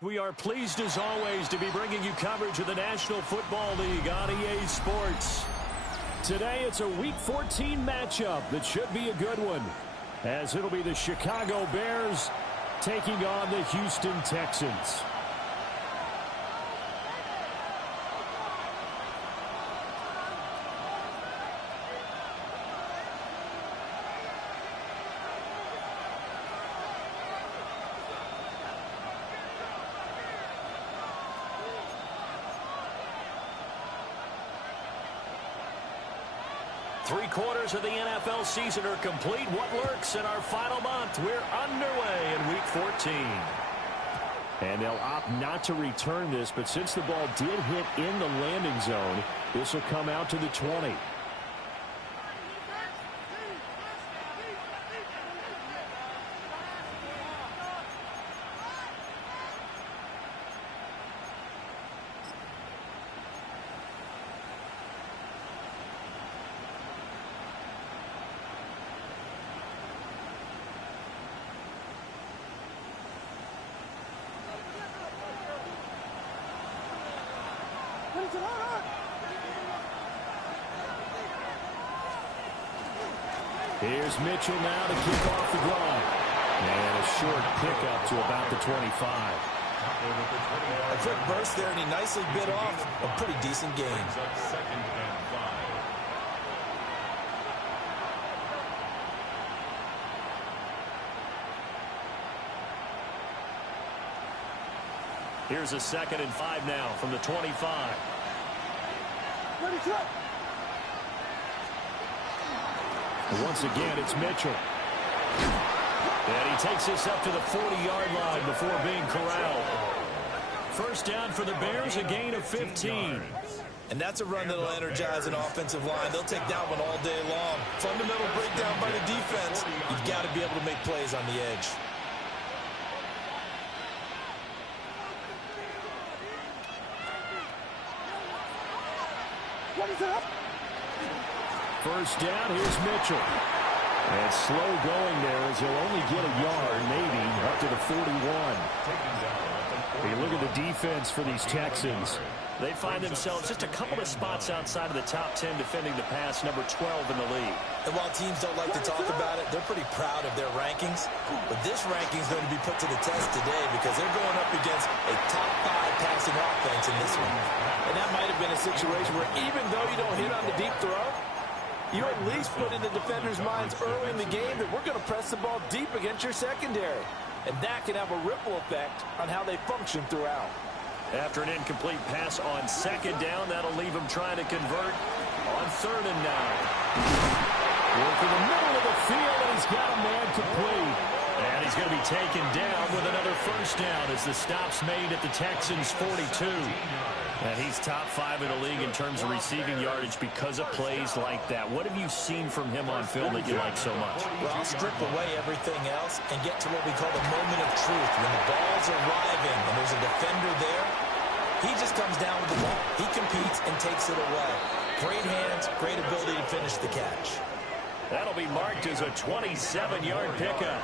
We are pleased as always to be bringing you coverage of the National Football League on EA Sports. Today it's a Week 14 matchup that should be a good one, as it'll be the Chicago Bears taking on the Houston Texans. Three-quarters of the NFL season are complete. What lurks in our final month? We're underway in Week 14. And they'll opt not to return this, but since the ball did hit in the landing zone, this will come out to the 20. Here's Mitchell now to kick off the drive. And a short pickup to about the 25. A quick burst there, and he nicely bit off a pretty decent gain. Here's a 2nd and 5 now from the 25. Once again, it's Mitchell. And he takes this up to the 40-yard line before being corralled. First down for the Bears, a gain of 15. And that's a run that'll energize an offensive line. They'll take that one all day long. Fundamental breakdown by the defense. You've got to be able to make plays on the edge. What is up? First down, here's Mitchell. And slow going there as he'll only get a yard, maybe, up to the 41. You look at the defense for these Texans. They find themselves just a couple of spots outside of the top 10 defending the pass, number 12 in the league. And while teams don't like to talk about it, they're pretty proud of their rankings. But this ranking is going to be put to the test today because they're going up against a top 5 passing offense in this one. And that might have been a situation where even though you don't hit on the deep throw, you at least put in the defenders' minds early in the game that we're going to press the ball deep against your secondary. And that can have a ripple effect on how they function throughout. After an incomplete pass on 2nd down, that'll leave him trying to convert on 3rd and 9. Working the middle of the field, and he's got a man complete. And he's going to be taken down with another first down as the stop's made at the Texans' 42. And he's top 5 in the league in terms of receiving yardage because of plays like that. What have you seen from him on film that you like so much? Well, I'll strip away everything else and get to what we call the moment of truth. When the ball's arriving and there's a defender there, he just comes down with the ball. He competes and takes it away. Great hands, great ability to finish the catch. That'll be marked as a 27-yard pickup.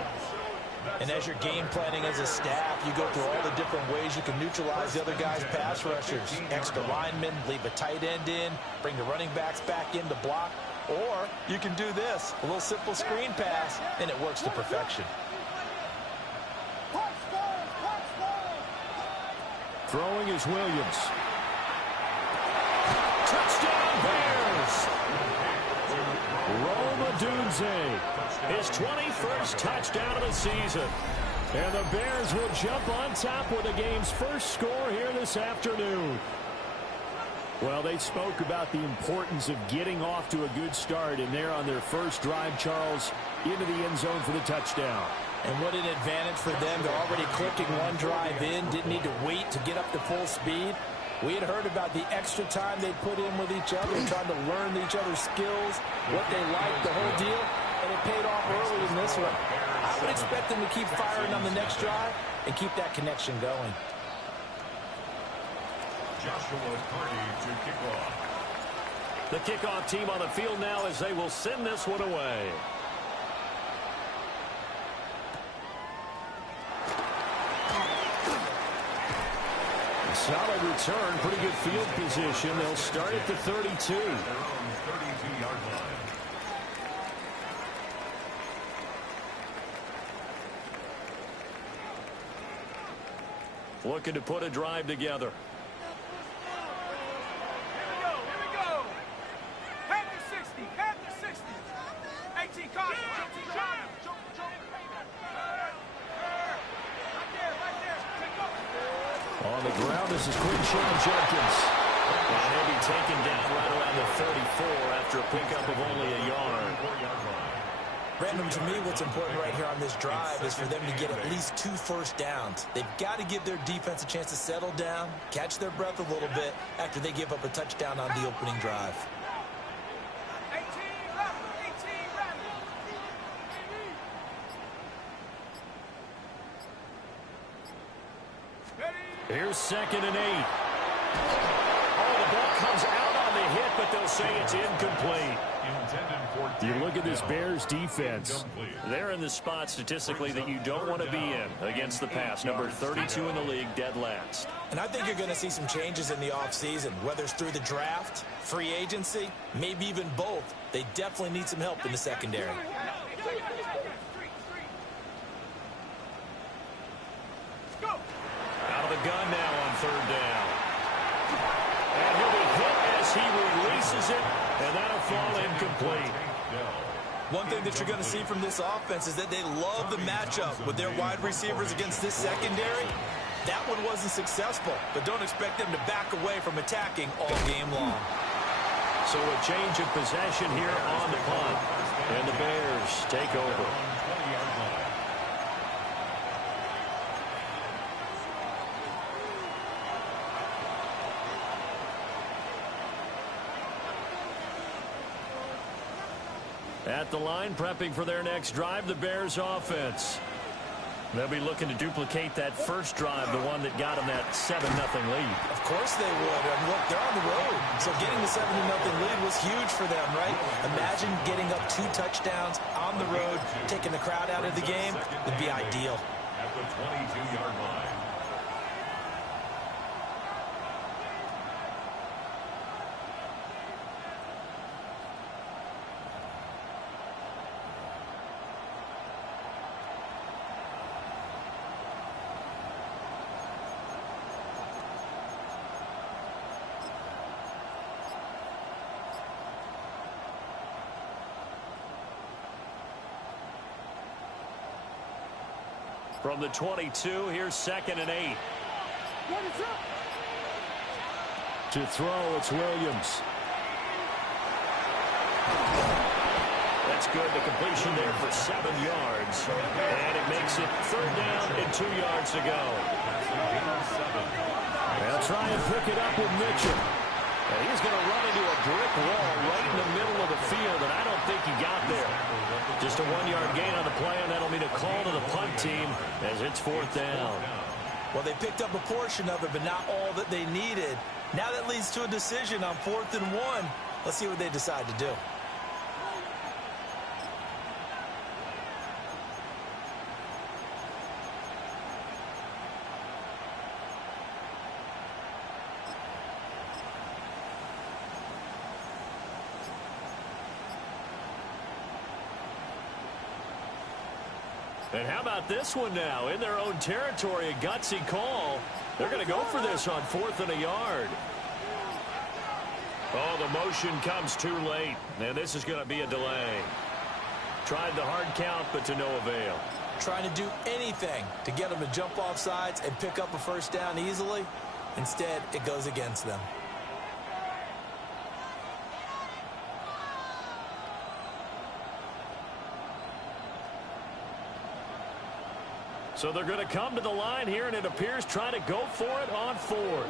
And as you're game planning as a staff, you go through all the different ways you can neutralize the other guy's pass rushers. Extra linemen, leave a tight end in, bring the running backs back in to block. Or you can do this, a little simple screen pass, and it works to perfection. Throwing is Williams. Touchdown Bears! Rome Odunze, his 21st touchdown of the season. And the Bears will jump on top with the game's first score here this afternoon. Well, they spoke about the importance of getting off to a good start, and they're on their first drive, Charles, into the end zone for the touchdown. And what an advantage for them. They're already clicking one drive in, didn't need to wait to get up to full speed. We had heard about the extra time they put in with each other, trying to learn each other's skills, what they liked, the whole deal, and it paid off early in this one. I would expect them to keep firing on the next drive and keep that connection going. Joshua Purdy to kick off. The kickoff team on the field now as they will send this one away. Solid return, pretty good field position. They'll start at the 32. Their own 32-yard line. Looking to put a drive together. Here we go. Panther 60, Panther 60. 18 cards, 18 cards. Right there. Take over. On the ground, this is Quinshawn Jenkins. And he'll be taken down right around the 34 after a pickup of only a yard. 4-yard line. Brandon, to me, what's important right here on this drive is for them to get at least 2 first downs. They've got to give their defense a chance to settle down, catch their breath a little bit after they give up a touchdown on the opening drive. 18 ready. Here's 2nd and 8. Oh, the ball comes out on the hit, but they'll say it's incomplete. Intended for You look at this Bears defense. Incomplete. They're in the spot statistically that you don't want to be in against the pass. Number 32 in the league, dead last. And I think you're going to see some changes in the offseason, whether it's through the draft, free agency, maybe even both. They definitely need some help in the secondary. Out of the gun now on 3rd down. And he'll be hit as he releases it, and that'll fall incomplete. One thing that you're going to see from this offense is that they love the matchup with their wide receivers against this secondary. That one wasn't successful, but don't expect them to back away from attacking all game long. So a change of possession here on the punt, and the Bears take over. 20-yard line. At the line, prepping for their next drive, the Bears offense. They'll be looking to duplicate that first drive, the one that got them that 7-0 lead. Of course they would. I mean, look, they're on the road. So getting the 7-0 lead was huge for them, right? Imagine getting up 2 touchdowns on the road, taking the crowd out of the game. Would be ideal. At the 22-yard line. From the 22, here's 2nd and 8. To throw, it's Williams. That's good. The completion there for 7 yards. And it makes it 3rd down and 2 yards to go. They'll try and pick it up with Mitchell. And he's going to run into a brick wall right in the middle of the field, and I don't think he got there. Just a 1-yard gain on the play, and that'll mean a call to the punt team as it's 4th down. Well, they picked up a portion of it, but not all that they needed. Now that leads to a decision on 4th and 1. Let's see what they decide to do. And how about this one now? In their own territory, a gutsy call. They're going to go for this on 4th and a yard. Oh, the motion comes too late. And this is going to be a delay. Tried the hard count, but to no avail. Trying to do anything to get them to jump off sides and pick up a first down easily. Instead, it goes against them. So they're going to come to the line here, and it appears trying to go for it on 4th.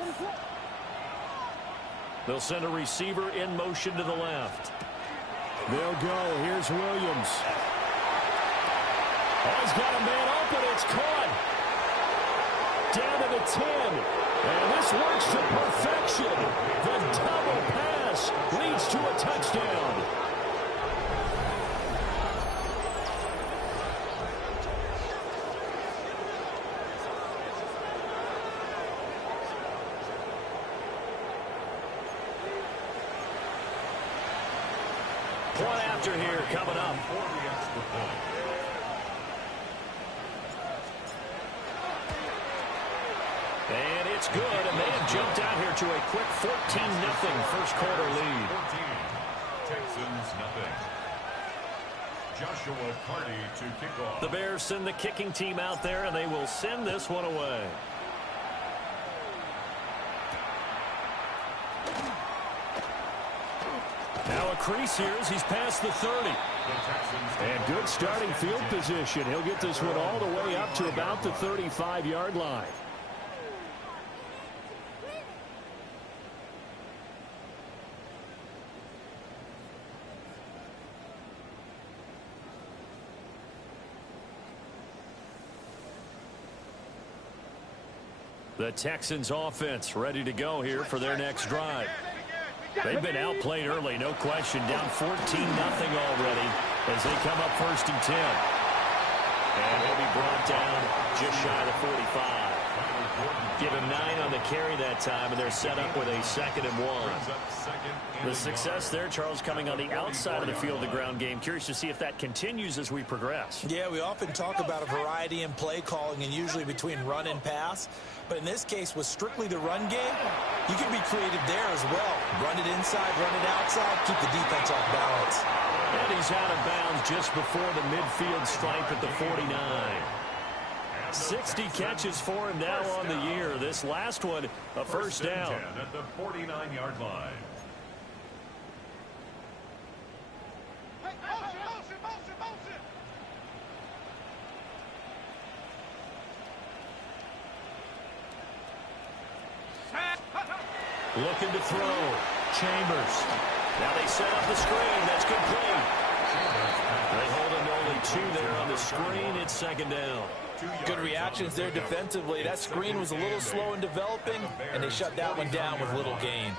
They'll send a receiver in motion to the left. They'll go. Here's Williams. Oh, he's got a man open. It's caught. Down to the 10. And this works to perfection. The double pass leads to a touchdown. after here coming up. For the extra point. And it's good, and they have jumped out here to a quick 14-0 first quarter lead. 14. Texans nothing. Joshua Carty to kick off. The Bears send the kicking team out there, and they will send this one away. Now a crease here as he's past the 30. And good starting field position. He'll get this one all the way up to about the 35-yard line. The Texans offense ready to go here for their next drive. They've been outplayed early, no question. Down 14-0 already as they come up 1st and 10. And he'll be brought down just shy of the 45. Give him 9 on the carry that time, and they're set up with a 2nd and 1. The success there, Charles, coming on the outside of the field, the ground game. Curious to see if that continues as we progress. Yeah, we often talk about a variety in play calling and usually between run and pass. But in this case, with strictly the run game, you can be creative there as well. Run it inside, run it outside, keep the defense off balance. And he's out of bounds just before the midfield stripe at the 49. 60 catches for him now on the year. This last one, a first down. At the 49-yard line. Looking to throw. Chambers. Now they set up the screen. That's complete. They hold him to only 2 there on the screen. It's 2nd down. Good reactions there defensively. That screen was a little slow in developing, and they shut that one down with little gain.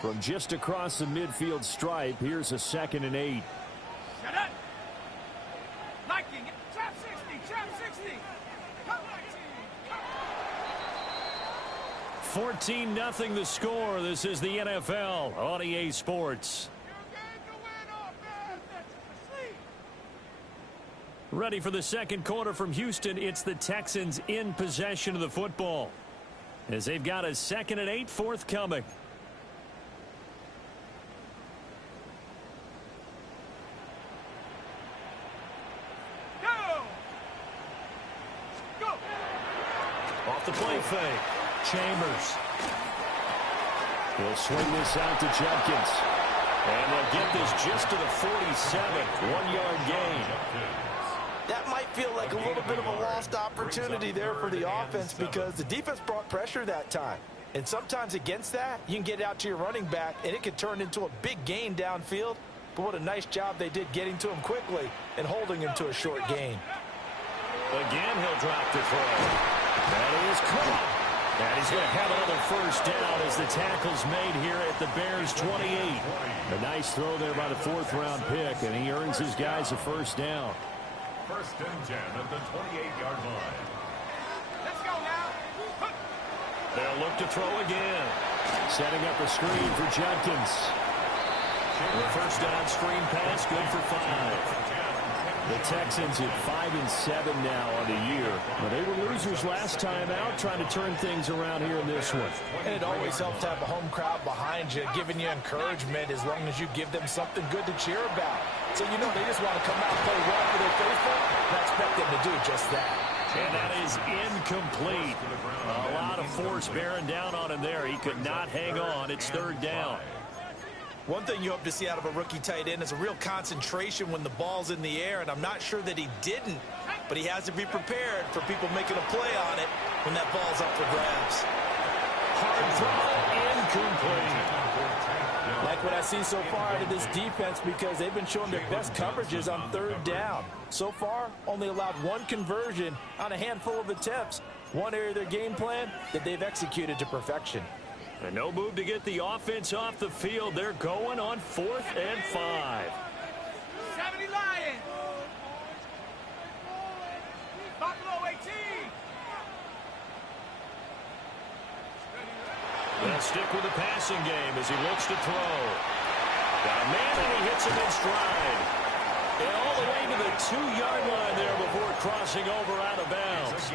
From just across the midfield stripe, here's a 2nd and 8. Shut up. Liking it. Trap 60. Trap 60. Come on, team. 14-0 the score. This is the NFL on EA Sports. Ready for the second quarter from Houston. It's the Texans in possession of the football as they've got a 2nd and 8 forthcoming. Go. Off the play fake. Chambers. He'll swing this out to Judkins. And they'll get this just to the 47. 1-yard gain. That might feel like a little bit of a lost opportunity there for the offense because the defense brought pressure that time. And sometimes against that, you can get out to your running back, and it can turn into a big gain downfield. But what a nice job they did getting to him quickly and holding him to a short gain. Again, he'll drop the throw. That is caught. And he's going to have another first down as the tackle's made here at the Bears' 28. A nice throw there by the 4th-round pick, and he earns his guys a first down. 1st and 10 at the 28-yard line. Let's go now. They'll look to throw again. Setting up a screen for Judkins. The first down screen pass, good for 5. The Texans at 5-7 now on the year. But they were losers last time out, trying to turn things around here in this one. And it always helps to have a home crowd behind you, giving you encouragement as long as you give them something good to cheer about. So you know they just want to come out and play well for their faithful, and I expect them to do just that. And that is incomplete. A lot of force bearing down on him there. He could not hang on. It's 3rd down. One thing you hope to see out of a rookie tight end is a real concentration when the ball's in the air, and I'm not sure that he didn't, but he has to be prepared for people making a play on it when that ball's up for grabs. Hard throw, incomplete. Like what I see so far out of this defense because they've been showing their best coverages on 3rd down. So far, only allowed 1 conversion on a handful of attempts. One area of their game plan that they've executed to perfection. And no move to get the offense off the field. They're going on 4th and 5. 70 Lions. Buffalo 18. They'll stick with the passing game as he looks to throw. Got a man, and he hits him in stride. And all the way to the 2-yard line there before crossing over out of bounds.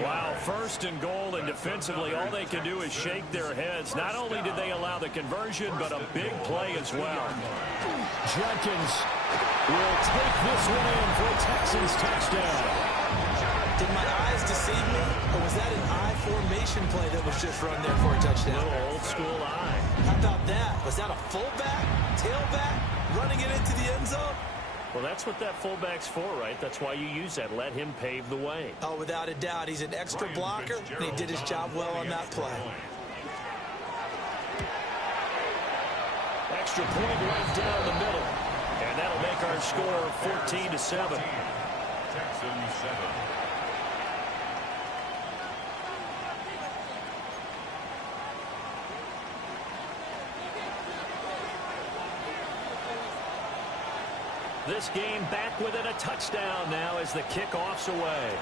Wow, first and goal, and defensively, all they can do is shake their heads. Not only did they allow the conversion, but a big play as well. Jenkins will take this one in for a Texans touchdown. Did my eyes deceive me, or was that an I formation play that was just run there for a touchdown? Little old school eye. How about that? Was that a fullback, tailback, running it into the end zone? Well, that's what that fullback's for, right? That's why you use that. Let him pave the way. Oh, without a doubt. He's an extra blocker, and he did his job well on that play. Extra point right down the middle. And that'll make our score 14-7. Texans 7. This game back within a touchdown now as the kickoff's away.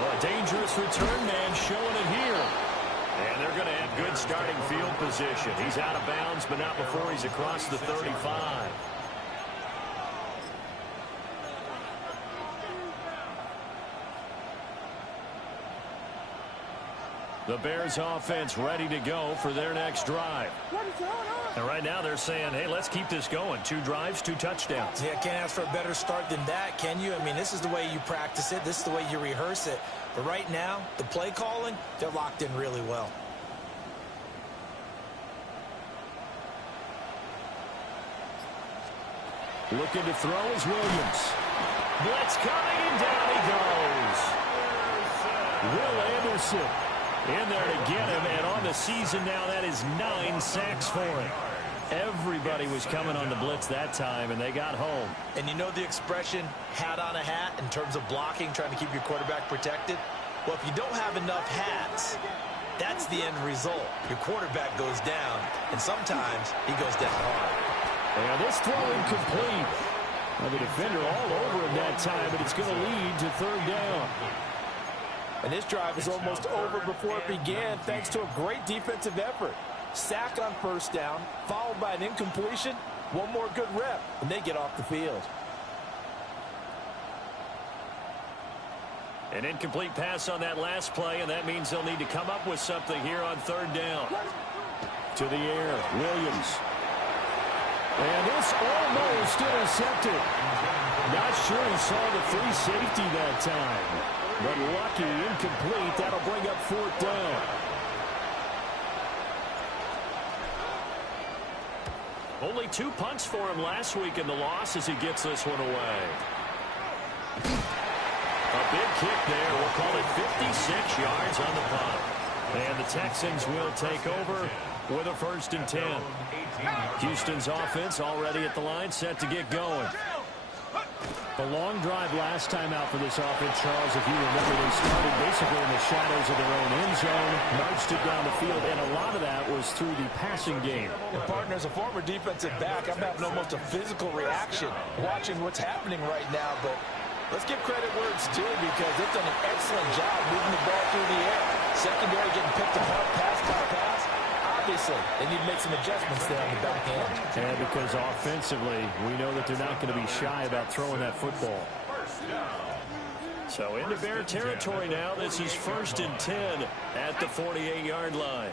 Well, a dangerous return man showing it here. And they're going to have good starting field position. He's out of bounds, but not before he's across the 35. The Bears offense ready to go for their next drive. And right now they're saying, hey, let's keep this going. 2 drives, 2 touchdowns. Yeah, can't ask for a better start than that, can you? I mean, this is the way you practice it. This is the way you rehearse it. But right now, the play calling, they're locked in really well. Looking to throw is Williams. Blitz coming, and down he goes. Will Anderson in there to get him, and on the season now, that is 9 sacks for him. Everybody was coming on the blitz that time, and they got home. And you know the expression, hat on a hat, in terms of blocking, trying to keep your quarterback protected? Well, if you don't have enough hats, that's the end result. Your quarterback goes down, and sometimes he goes down hard. And this throw incomplete. Well, the defender all over him that time, but it's going to lead to 3rd down. And this drive is almost over before it began thanks to a great defensive effort. Sack on 1st down, followed by an incompletion. One more good rep, and they get off the field. An incomplete pass on that last play, and that means they'll need to come up with something here on 3rd down. To the air, Williams. And this almost intercepted. Not sure he saw the free safety that time. But lucky, incomplete. That'll bring up 4th down. Only 2 punts for him last week in the loss as he gets this one away. A big kick there. We'll call it 56 yards on the punt. And the Texans will take over with a 1st and 10. Houston's offense already at the line, set to get going. The long drive last time out for this offense, Charles, if you remember, they started basically in the shadows of their own end zone, marched it down the field, and a lot of that was through the passing game. And partner, as a former defensive back, I'm having almost a physical reaction watching what's happening right now, but let's give credit where it's due because they've done an excellent job moving the ball through the air. Secondary getting picked apart pass by pass. Obviously, they need to make some adjustments there on the back end. And because offensively, we know that they're not going to be shy about throwing that football. So into Bear territory now. This is 1st and 10 at the 48-yard line.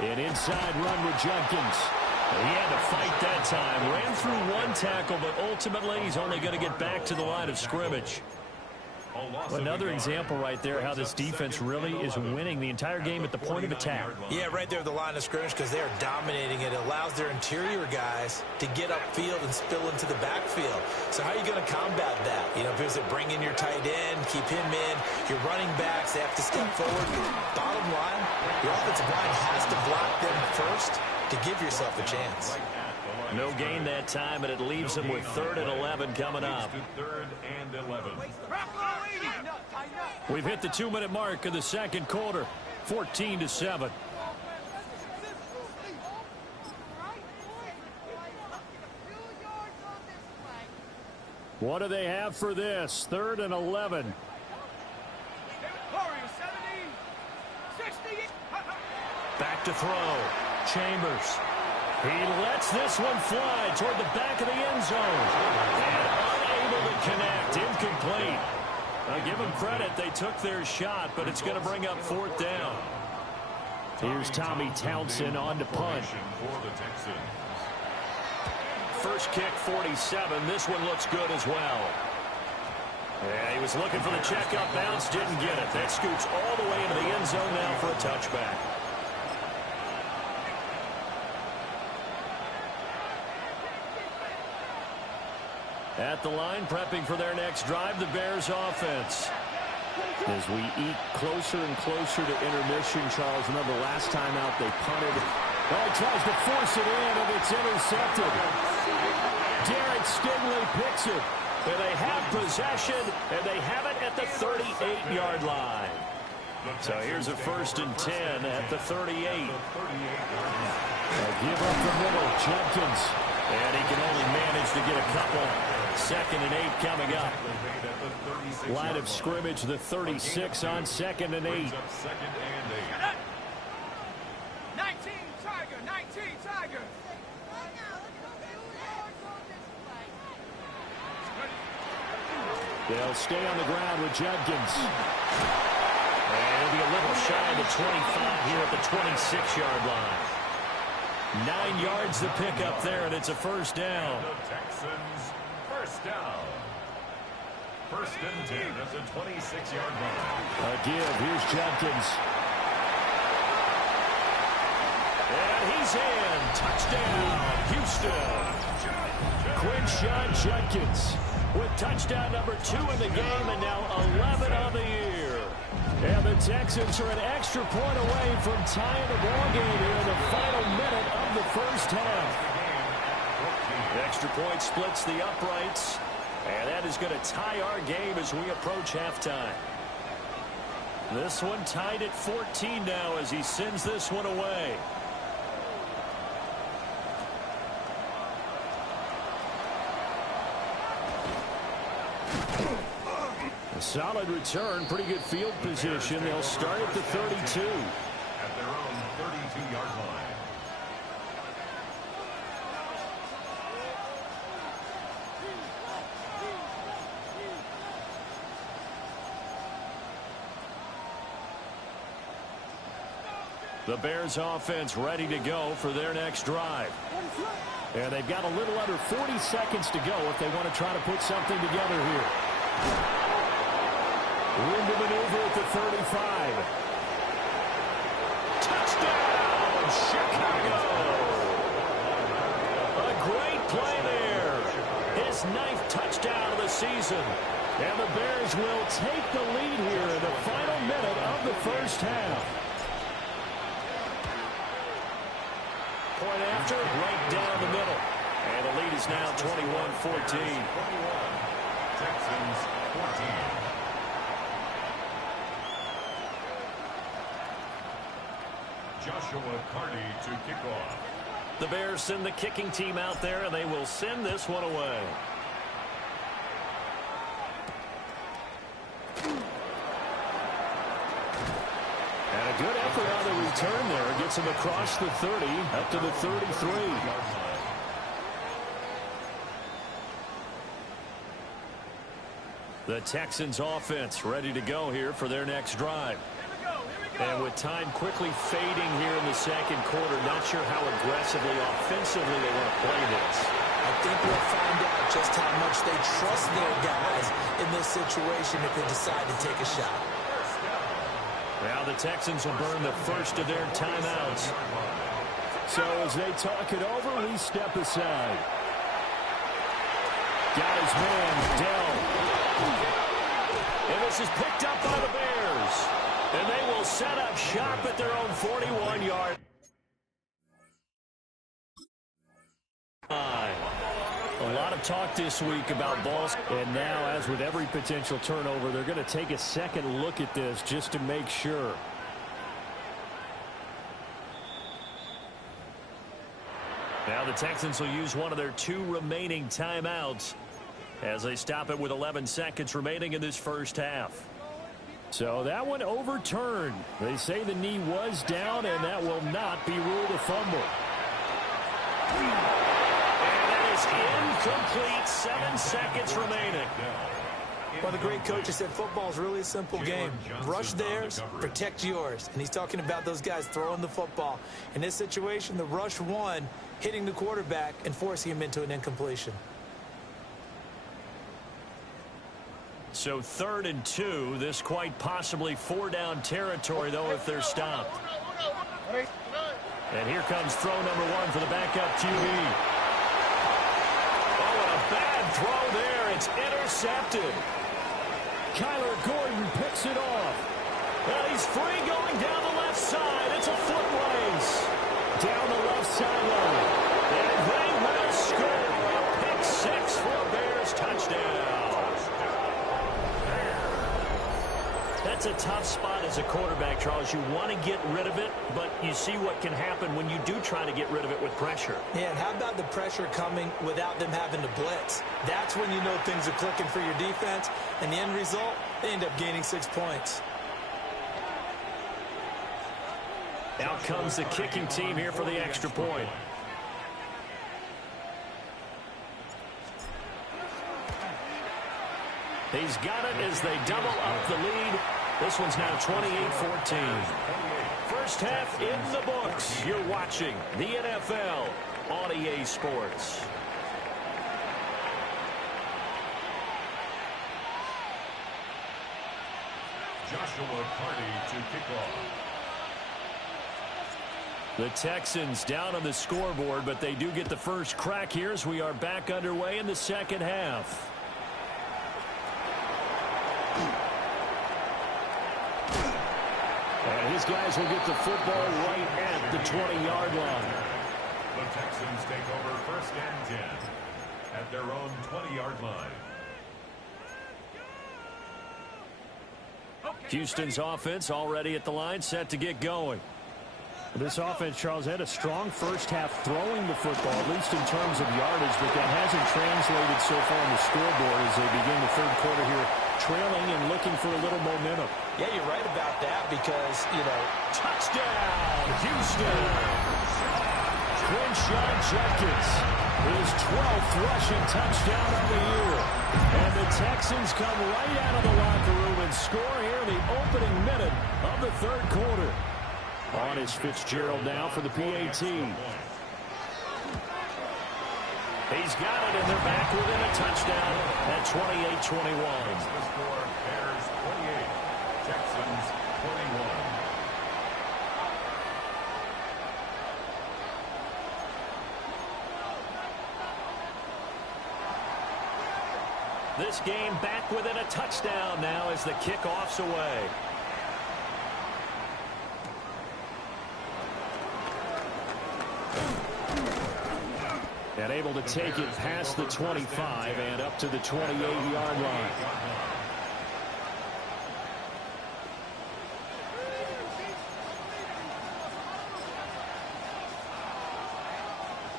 An inside run with Jenkins. He had to fight that time. Ran through 1 tackle, but ultimately he's only going to get back to the line of scrimmage. Another example right there how this defense really is winning the entire game at the point of attack. Yeah, right there at the line of scrimmage because they are dominating it. It allows their interior guys to get upfield and spill into the backfield. So how are you going to combat that? You know, if it was to bring in your tight end, keep him in, your running backs, they have to step forward. Bottom line, your offensive line has to block them first to give yourself a chance. No gain that time, and it leaves them with 3rd and 11 coming up. 3rd and 11. We've hit the 2-minute mark of the 2nd quarter, 14-7. What do they have for this? 3rd and 11. to throw. Chambers. He lets this one fly toward the back of the end zone. And unable to connect. Incomplete. Now give them credit. They took their shot, but it's going to bring up fourth down. Here's Tommy Townsend on to punt. First kick, 47. This one looks good as well. Yeah, he was looking for the check-up bounce, didn't get it. That scoots all the way into the end zone now for a touchback. At the line, prepping for their next drive, the Bears offense. As we eke closer and closer to intermission, Charles, remember last time out they punted. Oh, he tries to force it in, and it's intercepted. Derek Stingley picks it. And they have possession, and they have it at the 38-yard line. So here's a 1st and 10 at the 38. They give up the middle, Jenkins. And he can only manage to get a couple. 2nd and 8 coming up. Line of scrimmage, the 36 on 2nd and 8. 19 Tiger, 19 Tiger. They'll stay on the ground with Jenkins. And it'll be a little shy of the 25 here at the 26-yard line. 9 yards to pick up there, and it's a first down. The Texans, first down. 1st and 10 at the 26-yard line. A give. Here's Jenkins. And he's in. Touchdown, Houston. Quinshawn Jenkins with touchdown number 2 in the game, and now 11 on the year. And the Texans are an extra point away from tying the ball game here in the final minute of the first half. The extra point splits the uprights, and that is going to tie our game as we approach halftime. This one tied at 14 now as he sends this one away. A solid return, pretty good field position. They'll start at the 32. At their own 32-yard line. The Bears offense ready to go for their next drive. And they've got a little under 40 seconds to go if they want to try to put something together here. Room to maneuver at the 35. Touchdown, Chicago! A great play there. His 9th touchdown of the season. And the Bears will take the lead here in the final minute of the first half. Point after, right down the middle. And the lead is now 21-14. Texans 14. Joshua Carty to kick off. The Bears send the kicking team out there, and they will send this one away. And a good effort on the return there. Gets him across the 30, up to the 33. The Texans offense ready to go here for their next drive. And with time quickly fading here in the second quarter, not sure how aggressively, offensively they want to play this. I think we'll find out just how much they trust their guys in this situation if they decide to take a shot. Now the Texans will burn the first of their timeouts. So as they talk it over, we step aside. Got his man, Dell. And this is picked up by the Bears. And they will set up shop at their own 41-yard line. A lot of talk this week about balls. And now, as with every potential turnover, they're going to take a second look at this just to make sure. Now the Texans will use one of their 2 remaining timeouts as they stop it with 11 seconds remaining in this first half. So that one overturned. They say the knee was down, and that will not be ruled a fumble. And that is incomplete. 7 seconds remaining. Well, the great coach has said football is really a simple game. Rush theirs, protect yours. And he's talking about those guys throwing the football. In this situation, the rush won, hitting the quarterback and forcing him into an incompletion. So 3rd and 2. This quite possibly 4-down territory, though, if they're stopped. And here comes throw number 1 for the backup QB. Oh, and a bad throw there. It's intercepted. Kyler Gordon picks it off. And he's free going down the left side. It's a foot race. Down the left sideline. And they will score. A pick 6 for a Bears touchdown. That's a tough spot as a quarterback, Charles. You want to get rid of it, but you see what can happen when you do try to get rid of it with pressure. Yeah, and how about the pressure coming without them having to blitz? That's when you know things are clicking for your defense, and the end result, they end up gaining 6 points. Out comes the kicking team here for the extra point. He's got it as they double up the lead. This one's now 28-14. First half in the books. You're watching the NFL on EA Sports. Joshua Carty to kick off. The Texans down on the scoreboard, but they do get the first crack here as we are back underway in the second half. And his guys will get the football right at the 20-yard line. The Texans take over 1st and 10 at their own 20-yard line. Houston's offense already at the line, set to get going. This offense, Charles, had a strong first half throwing the football, at least in terms of yardage, but that hasn't translated so far on the scoreboard as they begin the third quarter here, trailing and looking for a little momentum. Yeah, you're right about that because, touchdown, Houston! Quinshon Judkins, his 12th rushing touchdown of the year. And the Texans come right out of the locker room and score here in the opening minute of the third quarter. On is Fitzgerald now for the PAT. He's got it, and they're back within a touchdown at 28-21. The score, Bears 28, Texans 21. This game back within a touchdown now as the kickoff's away. And able to take it past the 25 and up to the 28-yard line.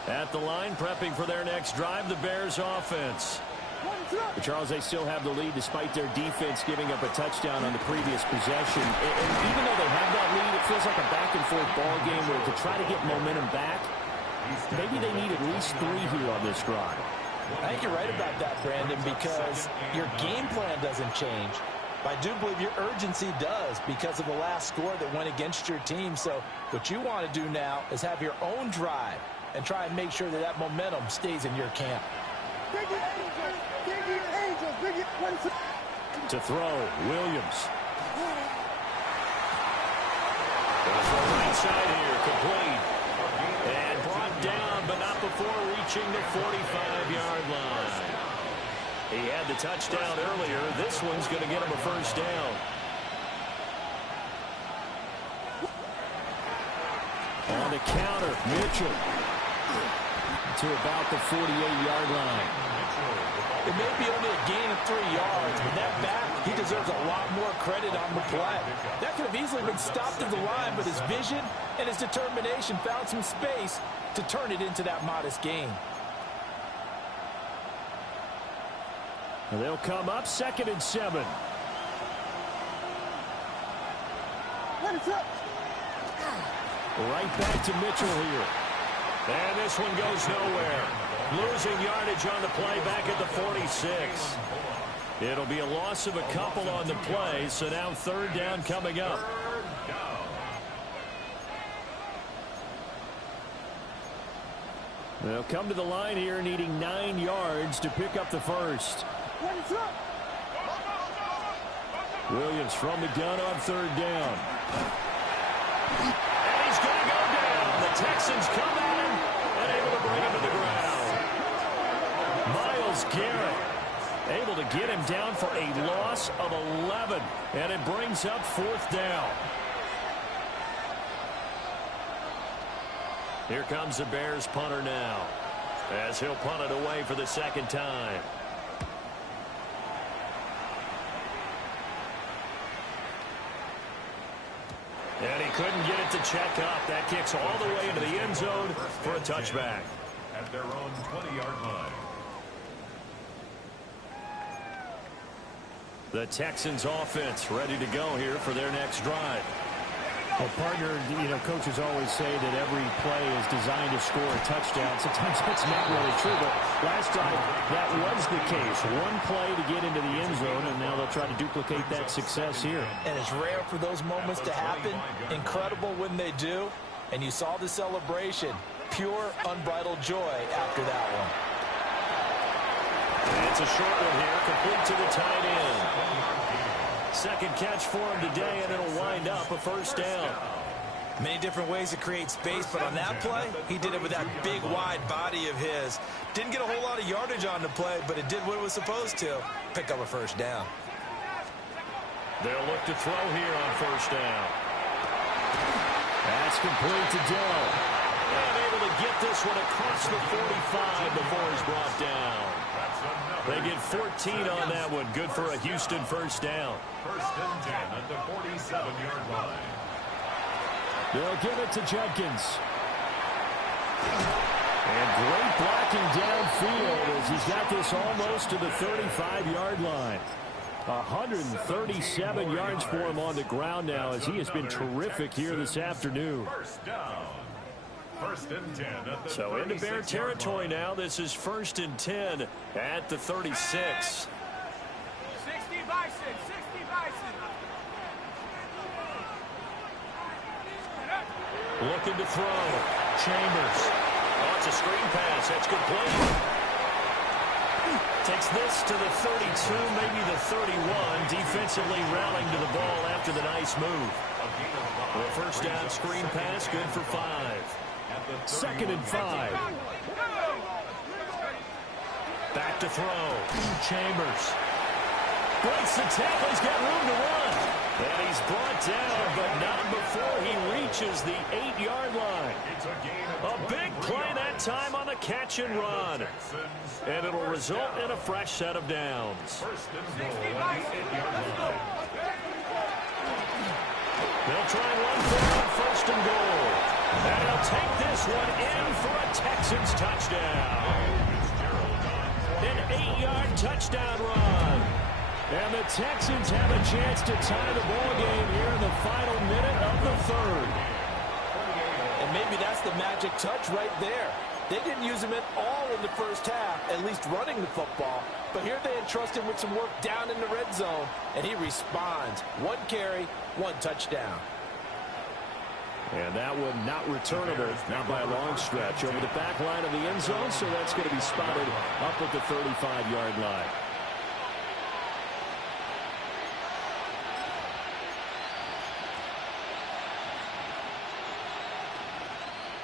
At the line, prepping for their next drive, the Bears offense. But Charles, they still have the lead despite their defense giving up a touchdown on the previous possession. And even though they have that lead, it feels like a back-and-forth ball game where to try to get momentum back, maybe they need at least 3 here on this drive. I think you're right about that, Brandon, because your game plan doesn't change. But I do believe your urgency does because of the last score that went against your team. So what you want to do now is have your own drive and try and make sure that that momentum stays in your camp. To throw, Williams. Right side here, complete. And brought down, but not before reaching the 45-yard line. He had the touchdown earlier. This one's going to get him a first down. On the counter, Mitchell to about the 48-yard line. It may be only a gain of 3 yards, but that back, he deserves a lot more credit on the play. That could have easily been stopped at the line, but his vision and his determination found some space to turn it into that modest gain. And they'll come up 2nd and 7. Right back to Mitchell here. And this one goes nowhere. Losing yardage on the play back at the 46. It'll be a loss of a couple on the play, so now third down coming up. They'll come to the line here needing 9 yards to pick up the first. Williams from the gun on third down. And he's going to go down. The Texans come at him and able to bring him to the ground. Myles Garrett able to get him down for a loss of 11. And it brings up fourth down. Here comes the Bears punter now, as he'll punt it away for the second time. And he couldn't get it to check up. That kicks all the way into the end zone for a touchback. At their own 20-yard line. The Texans offense ready to go here for their next drive. Well, partner, coaches always say that every play is designed to score a touchdown. Sometimes that's not really true, but last time that was the case. One play to get into the end zone, and now they'll try to duplicate that success here. And it's rare for those moments to happen. Incredible when they do. And you saw the celebration. Pure, unbridled joy after that one. And it's a short one here, complete to the tight end. Second catch for him today, and it'll wind up a first down. Many different ways to create space, but on that play, he did it with that big, wide body of his. Didn't get a whole lot of yardage on the play, but it did what it was supposed to. Pick up a first down. They'll look to throw here on first down. That's complete to Dell. And able to get this one across the 45 before he's brought down. They get 14 on that one. Good for a Houston first down. First and 10 at the 47-yard line. They'll give it to Jenkins. And great blocking downfield as he's got this almost to the 35-yard line. 137 yards for him on the ground now as he has been terrific here this afternoon. First down. First and 10 at the So into Bear territory now. This is first and 10 at the 36. 60 Bison, 60 Bison. Looking to throw. Chambers. Oh, it's a screen pass. That's complete. Takes this to the 32, maybe the 31. Defensively rallying to the ball after the nice move. Well, first down screen pass, good for 5. Second and 5. Back to throw. Chambers. Breaks the tackle. He's got room to run. And he's brought down, but not before he reaches the 8-yard line. A big play that time on the catch and run. And it'll result in a fresh set of downs. First and goal at the 8-yard line. They'll try and run for it on first and goal. And he'll take this one in for a Texans touchdown. An 8-yard touchdown run. And the Texans have a chance to tie the ball game here in the final minute of the third. And maybe that's the magic touch right there. They didn't use him at all in the first half, at least running the football. But here they entrust him with some work down in the red zone, and he responds. 1 carry, 1 touchdown. And that one not returnable, not by a long stretch, over the back line of the end zone, so that's going to be spotted up at the 35-yard line.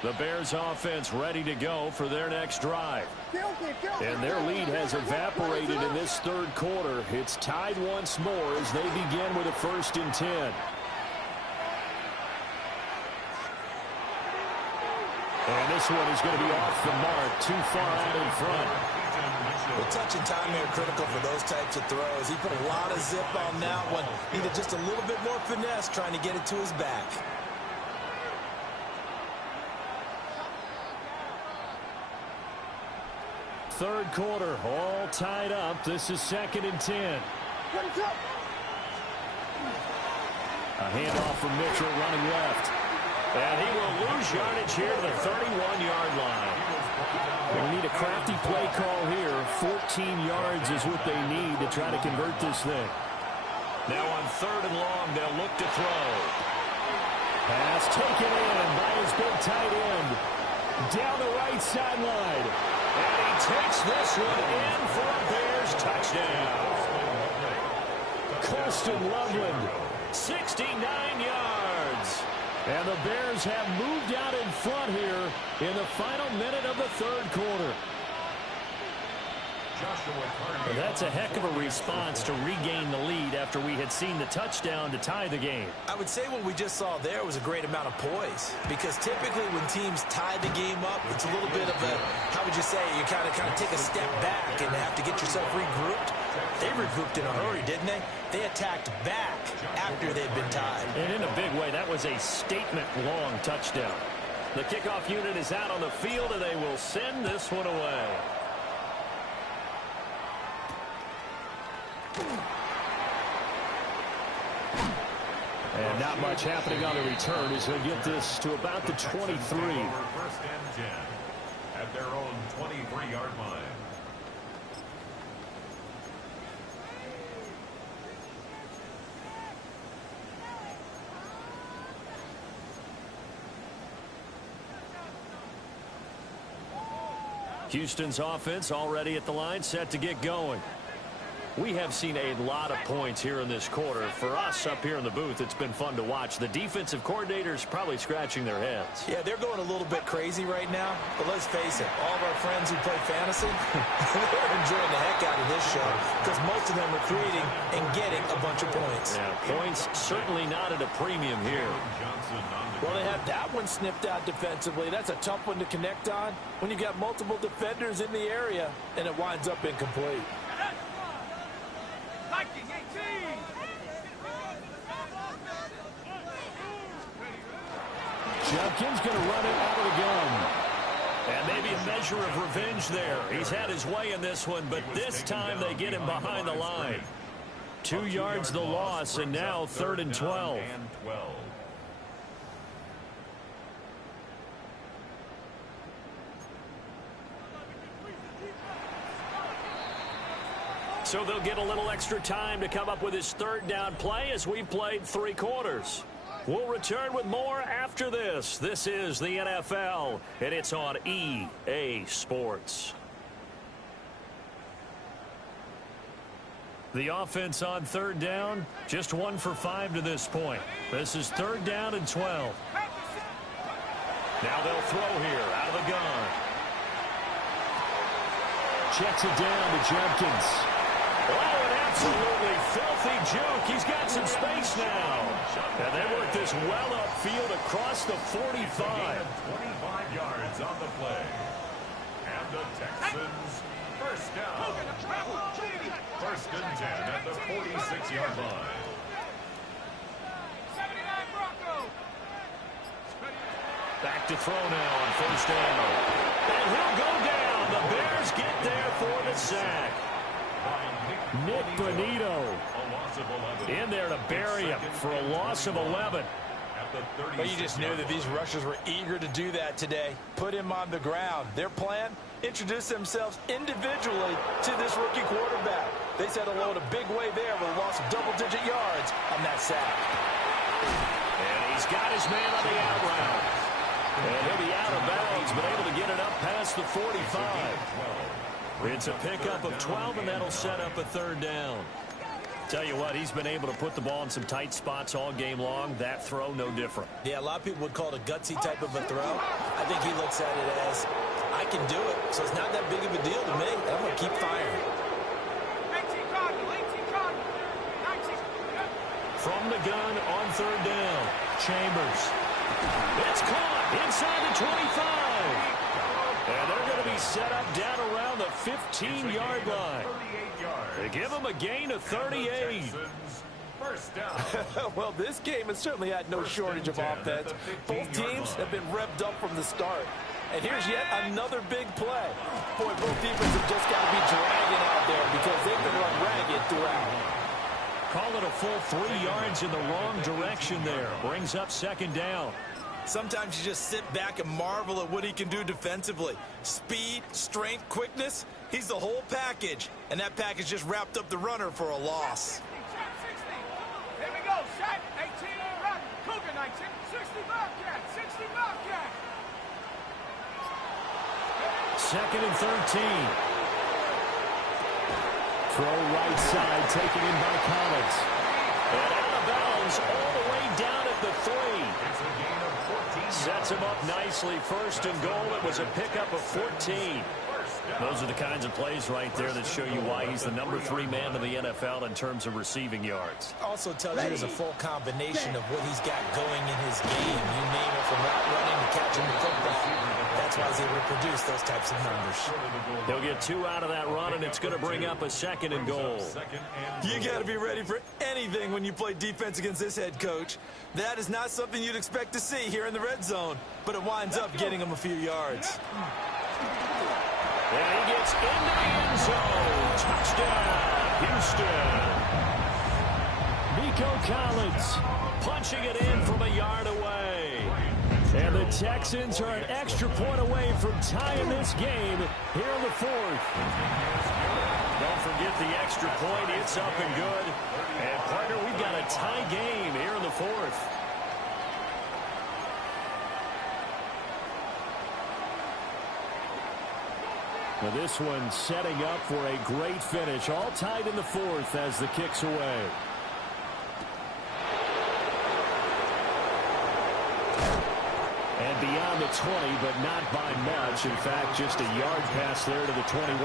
The Bears offense ready to go for their next drive. And their lead has evaporated in this third quarter. It's tied once more as they begin with a first and 10. And this one is going to be off the mark, too far out in front. The touch and time here critical for those types of throws. He put a lot of zip on that one. Needed just a little bit more finesse trying to get it to his back. Third quarter, all tied up. This is second and 10. A handoff from Mitchell running left. And he will lose yardage here to the 31-yard line. We need a crafty play call here. 14 yards is what they need to try to convert this thing. Now on 3rd and long, they'll look to throw. Pass taken in by his big tight end. Down the right sideline. And he takes this one in for a Bears touchdown. Colston Loveland, 69 yards. And the Bears have moved out in front here in the final minute of the 3rd quarter. Well, that's a heck of a response to regain the lead after we had seen the touchdown to tie the game. I would say what we just saw there was a great amount of poise, because typically when teams tie the game up, it's a little bit of a, how would you say, you kind of take a step back and have to get yourself regrouped. They regrouped in a hurry, didn't they? They attacked back after they'd been tied. And in a big way, that was a statement-long touchdown. The kickoff unit is out on the field, and they will send this one away. And not much happening on the return as they get this to about the 23. 1st and 10 at their own 23-yard line. Houston's offense already at the line, set to get going. We have seen a lot of points here in this quarter. For us up here in the booth, it's been fun to watch. The defensive coordinators probably scratching their heads. Yeah, they're going a little bit crazy right now. But let's face it, all of our friends who play fantasy, they're enjoying the heck out of this show, because most of them are creating and getting a bunch of points. Yeah, points certainly not at a premium here. Well, they have that one snipped out defensively. That's a tough one to connect on when you got multiple defenders in the area, and it winds up incomplete. Judkins going to run it out of the gun. And maybe a measure of revenge there. He's had his way in this one, but this time they get him behind the line. 2 yards the loss, and now 3rd and 12. So they'll get a little extra time to come up with his 3rd down play as we've played 3 quarters. We'll return with more after this. This is the NFL, and it's on EA Sports. The offense on 3rd down, just 1 for 5 to this point. This is 3rd down and 12. Now they'll throw here out of the gun. Checks it down to Judkins. Oh, an absolutely filthy juke. He's got some space now. And they work this well upfield across the 45. 25 yards on the play. And the Texans, 1st down. 1st and 10 at the 46-yard line. 79 Broncos. Back to throw now on 1st down. And he'll go down. The Bears get there for the sack. Nick Bonito in there to bury him for a loss of 11. But you just knew that these rushers were eager to do that today. Put him on the ground. Their plan, introduce themselves individually to this rookie quarterback. They said hello in a big way there with a loss of double-digit yards on that sack. And he's got his man on the out route. And he'll be out of bounds, but able to get it up past the 45. It's a pickup of 12, and that'll set up a 3rd down. Tell you what, he's been able to put the ball in some tight spots all game long. That throw, no different. Yeah, a lot of people would call it a gutsy type of a throw. I think he looks at it as, I can do it, so it's not that big of a deal to me. I'm going to keep firing. 18 Cardinal, 18 Cardinal, 19. From the gun on 3rd down, Chambers. It's caught inside the 25. And they're going to be set up down around the 15-yard line. They give them a gain of 38. 1st down. Well, this game has certainly had no shortage of offense. Both teams have been revved up from the start. And here's yet another big play. Boy, both defenses have just got to be dragging out there because they've been run ragged throughout. Call it a full 3 yards in the wrong direction there. Brings up second down. Sometimes you just sit back and marvel at what he can do defensively. Speed, strength, quickness, he's the whole package. And that package just wrapped up the runner for a loss. Here we go, set, 18, run, Cougar 19, 60 Bobcat, 60 Bobcat. Second and 13. Throw right side, taken in by Collins. And out of bounds all the way down at the 3. Sets him up nicely. First and goal. It was a pickup of 14. Those are the kinds of plays right there that show you why he's the number 3 man in the NFL in terms of receiving yards. Also tells you there's a full combination of what he's got going in his game. You name it, from route running to catching the football. That's why he's able to produce those types of numbers. He'll get 2 out of that run, and it's going to bring up a second and goal. You got to be ready for anything when you play defense against this head coach. That is not something you'd expect to see here in the red zone, but it winds up getting him a few yards. And he gets into the end zone. Touchdown, Houston. Nico Collins punching it in from a yard away. And the Texans are an extra point away from tying this game here in the 4th. Don't forget the extra point. It's up and good. And, partner, we've got a tie game here in the 4th. Now this one setting up for a great finish. All tied in the 4th as the kick's away. And beyond the 20, but not by much. In fact, just a yard pass there to the 21.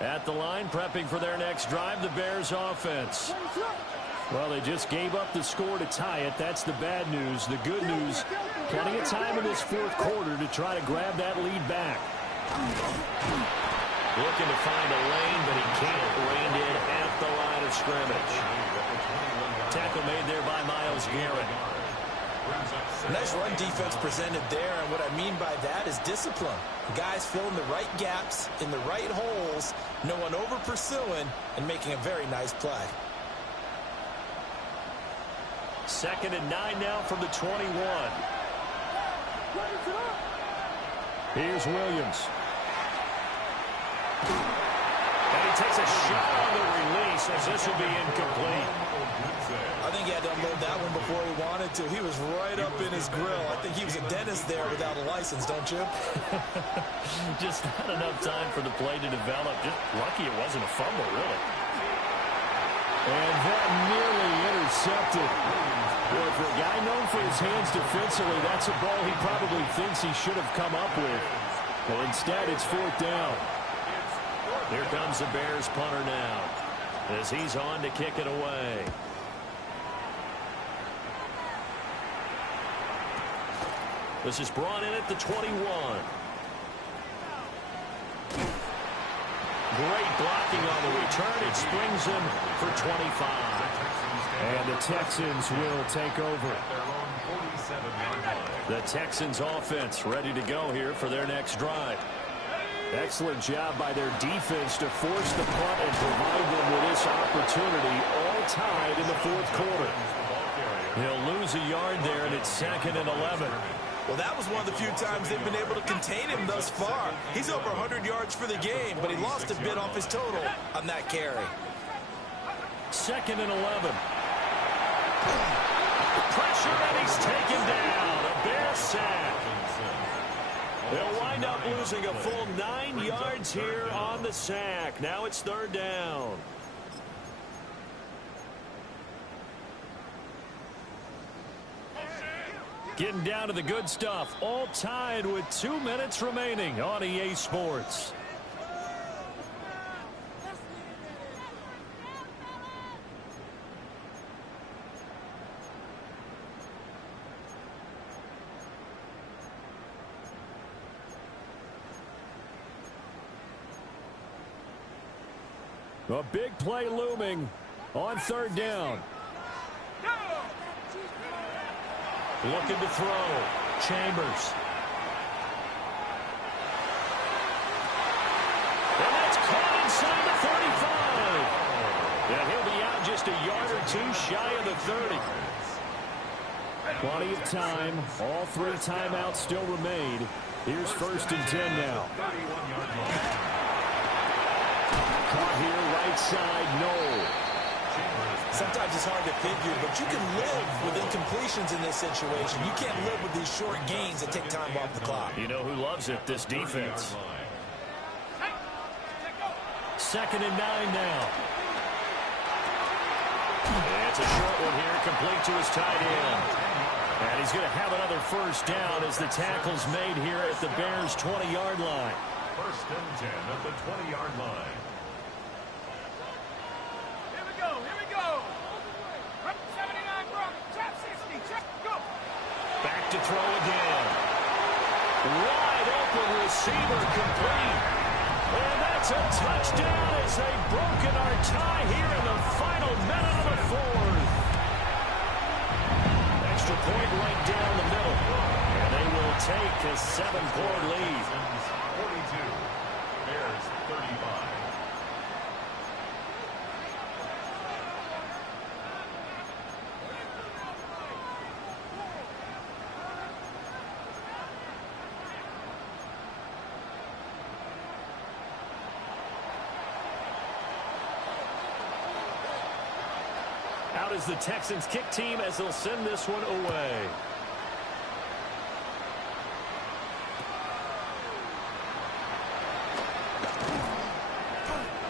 At the line, prepping for their next drive, the Bears offense. Well, they just gave up the score to tie it. That's the bad news. The good news, plenty of time in this 4th quarter to try to grab that lead back. Looking to find a lane, but he can't. Reined in at the line of scrimmage. Tackle made there by Myles Garrett. Nice run defense presented there, and what I mean by that is discipline. The guys filling the right gaps in the right holes, no one over pursuing, and making a very nice play. Second and 9 now from the 21. Here's Williams. And he takes a shot on the release as this will be incomplete. I think he had to unload that one before he wanted to. He was right up in his grill. I think he was a dentist there without a license, don't you? Just not enough time for the play to develop. Just lucky it wasn't a fumble, really. And that nearly intercepted. Boy, for a guy known for his hands defensively, that's a ball he probably thinks he should have come up with. But instead, it's 4th down. Here comes the Bears punter now as he's on to kick it away. This is brought in at the 21. Great blocking on the return. It springs him for 25. And the Texans will take over. The Texans offense ready to go here for their next drive. Excellent job by their defense to force the punt and provide them with this opportunity, all tied in the 4th quarter. He'll lose a yard there, and it's 2nd and 11. Well, that was one of the few times they've been able to contain him thus far. He's over 100 yards for the game, but he lost a bit off his total on that carry. 2nd and 11. Pressure, and he's taken down. A Bear sack. They'll wind up losing a full 9 yards here on the sack. Now it's 3rd down. Getting down to the good stuff. All tied with 2 minutes remaining on EA Sports. A big play looming on third down. Looking to throw. Chambers. And that's caught inside the 35. And he'll be out just a yard or two shy of the 30. Plenty of time. All 3 timeouts still remain. Here's 1st and 10 now. Caught here, right side, Noel. Sometimes it's hard to figure, but you can live with incompletions in this situation. You can't live with these short gains that take time off the clock. You know who loves it? This defense. 2nd and 9 now. It's a short one here, complete to his tight end. And he's going to have another 1st down as the tackle's made here at the Bears' 20-yard line. 1st and 10 at the 20-yard line. Here we go. 79 from top 60. Check, go. Back to throw again. Wide open receiver complete. And that's a touchdown as they've broken our tie here in the final minute of the 4th. Extra point right down the middle. And they will take a 7-point lead. 42. Bears 35. Out is the Texans kick team as they'll send this one away.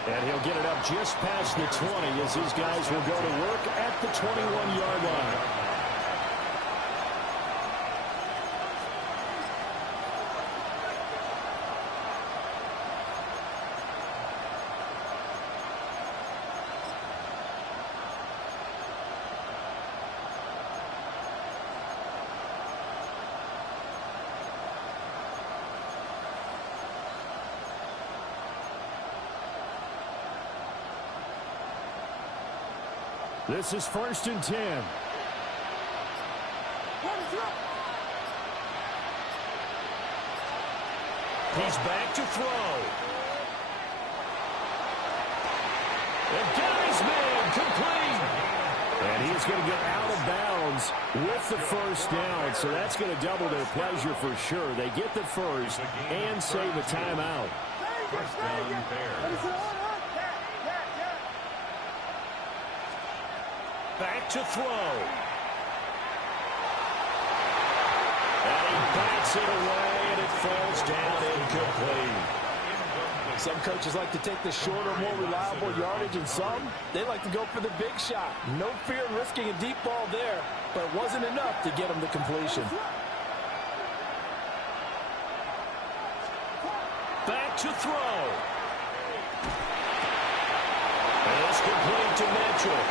And he'll get it up just past the 20 as these guys will go to work at the 21-yard line. This is 1st and 10. He's back to throw. And Gary's man complete. And he's going to get out of bounds with the 1st down. So that's going to double their pleasure for sure. They get the 1st and save a timeout. 1st down, Bears. Back to throw. And he bats it away, and it falls down incomplete. Some coaches like to take the shorter, more reliable yardage, and some, they like to go for the big shot. No fear in risking a deep ball there, but it wasn't enough to get him the completion. Back to throw. And it's complete to Mitchell.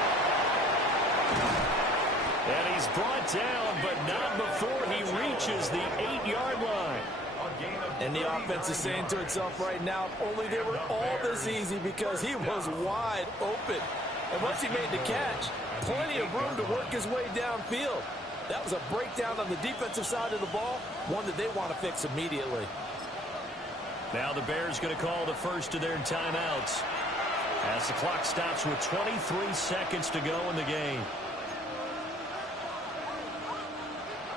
And he's brought down, but not before he reaches the 8-yard line. And the offense is saying to itself right now, if only they were all this easy, because he was wide open. And once he made the catch, plenty of room to work his way downfield. That was a breakdown on the defensive side of the ball, one that they want to fix immediately. Now the Bears going to call the first of their timeouts as the clock stops with 23 seconds to go in the game.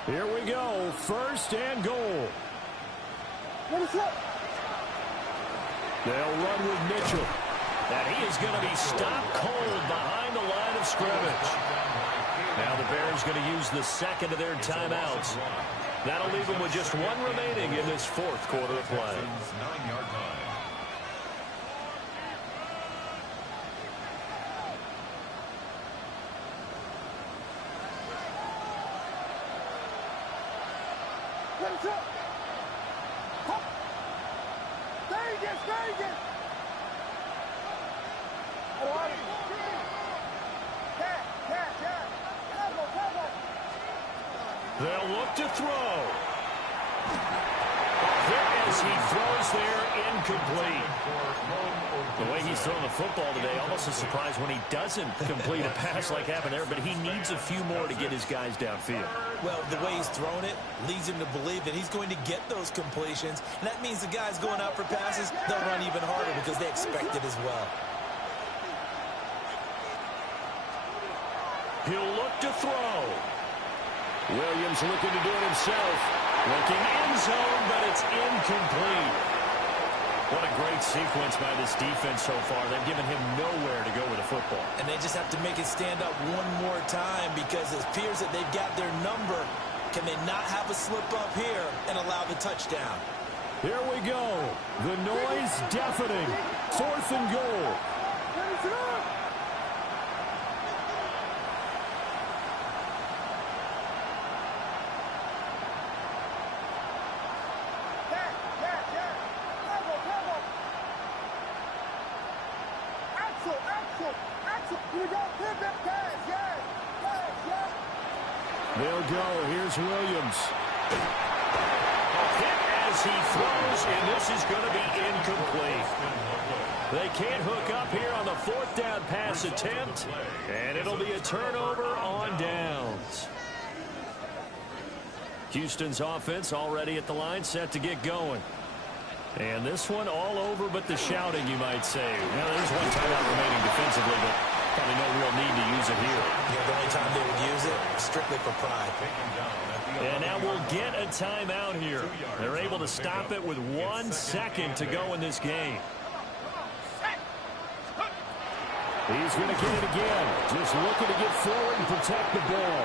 Here we go, 1st and goal. They'll run with Mitchell. And he is going to be stopped cold behind the line of scrimmage. Now the Bears going to use the 2nd of their timeouts. That'll leave them with just one remaining in this 4th quarter of play. 9-yard line. They'll look to throw. There is as he throws there, incomplete. The way he's throwing the football today, almost a surprise when he doesn't complete a pass like happened there, but he needs a few more to get his guys downfield. Well, the way he's thrown it leads him to believe that he's going to get those completions. And that means the guys going out for passes, they'll run even harder because they expect it as well. He'll look to throw. Williams looking to do it himself. Looking end zone, but it's incomplete. What a great sequence by this defense so far. They've given him nowhere to go with the football. And they just have to make it stand up one more time because it appears that they've got their number. Can they not have a slip up here and allow the touchdown? Here we go. The noise deafening. 4th and goal. They'll go. Here's Williams. Hit as he throws, and this is going to be incomplete. They can't hook up here on the 4th down pass attempt, and it'll be a turnover on downs. Houston's offense already at the line, set to get going. And this one all over but the shouting, you might say. Now, there's one timeout remaining defensively, but probably no real need to use it here. Yeah, the only time they would use it, strictly for pride. And now we'll get a timeout here. They're able to stop it with 1 second to go in this game. He's going to get it again. Just looking to get forward and protect the ball.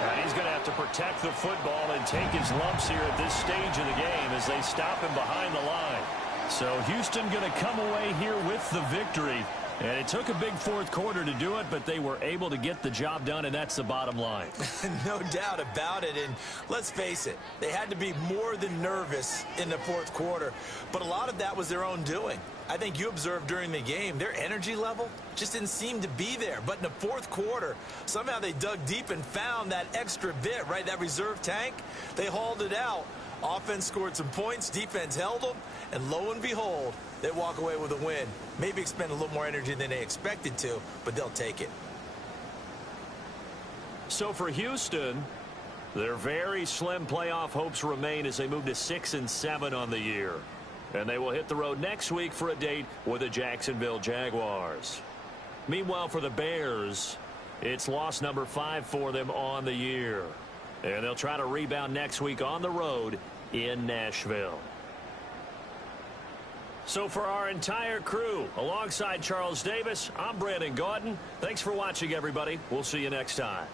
And he's going to have to protect the football and take his lumps here at this stage of the game as they stop him behind the line. So Houston going to come away here with the victory. And it took a big 4th quarter to do it, but they were able to get the job done, and that's the bottom line. No doubt about it. And let's face it, they had to be more than nervous in the 4th quarter. But a lot of that was their own doing. I think you observed during the game, their energy level just didn't seem to be there. But in the 4th quarter, somehow they dug deep and found that extra bit, right, that reserve tank. They hauled it out. Offense scored some points, defense held them, and lo and behold, they walk away with a win. Maybe expend a little more energy than they expected to, but they'll take it. So for Houston, their very slim playoff hopes remain as they move to 6-7 on the year. And they will hit the road next week for a date with the Jacksonville Jaguars. Meanwhile, for the Bears, it's loss number 5 for them on the year. And they'll try to rebound next week on the road in Nashville. So for our entire crew, alongside Charles Davis, I'm Brandon Gaudin. Thanks for watching, everybody. We'll see you next time.